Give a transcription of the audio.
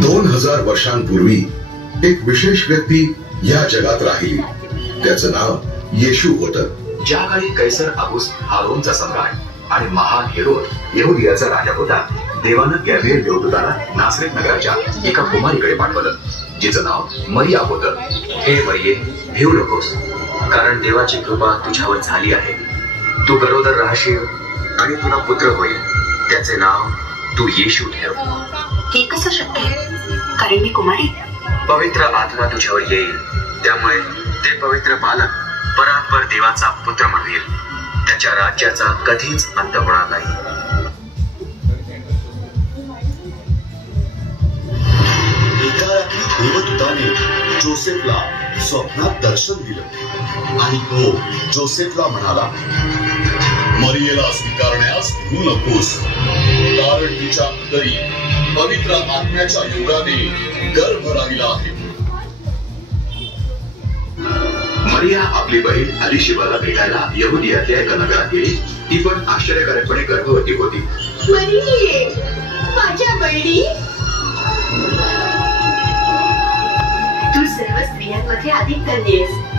2000 वर्षांपूर्वी एक विशेष व्यक्ती या जगात राहिली. त्याचं नाव येशू होतं. ज्या काळी कैसर ऑगस्ट हा रोमचा सम्राट आणि महान हेरोद यहुदियाचा राजा होता, देवानं गॅब्रिएल देवदूताला नासरेत नगराच्या एका कुमारीकडे पाठवलं, जिचं नाव मरिया होतं. हे मरिये, भिवू नकोस, कारण देवाची कृपा तुझ्यावर झाली आहे. तू गरोदर राहशील आणि तुला पुत्र होईल. त्याचे नाव तू येशू ठेव. हे कसं शक्य आहे? कारण मी कुमारी. पवित्र आत्मा तुझ्यावर येईल, त्यामुळे ते पवित्र बालक परात्पर देवाचा पुत्र म्हणेल. त्याच्या राज्याचा कधीच अंत होणार नाही. एका रात्री देवदूताने जोसेफला स्वप्नात दर्शन दिलं आणि तो जोसेफला म्हणाला, मरियेला स्वीकारण्यास भिवू नकोस, कारण तिच्या अंतरी पवित्र आत्म्याच्या योगाने गर्भ राहिला आहे. मरिया आपली बहीण अलिशिबाला भेटायला यहुदियातल्या एका नगरात गेली. ती पण आश्चर्यकारकपणे गर्भवती होती. मरिये, माझ्या बहिणी, तू सर्व स्त्रियांमध्ये अधिक धन्य आहेस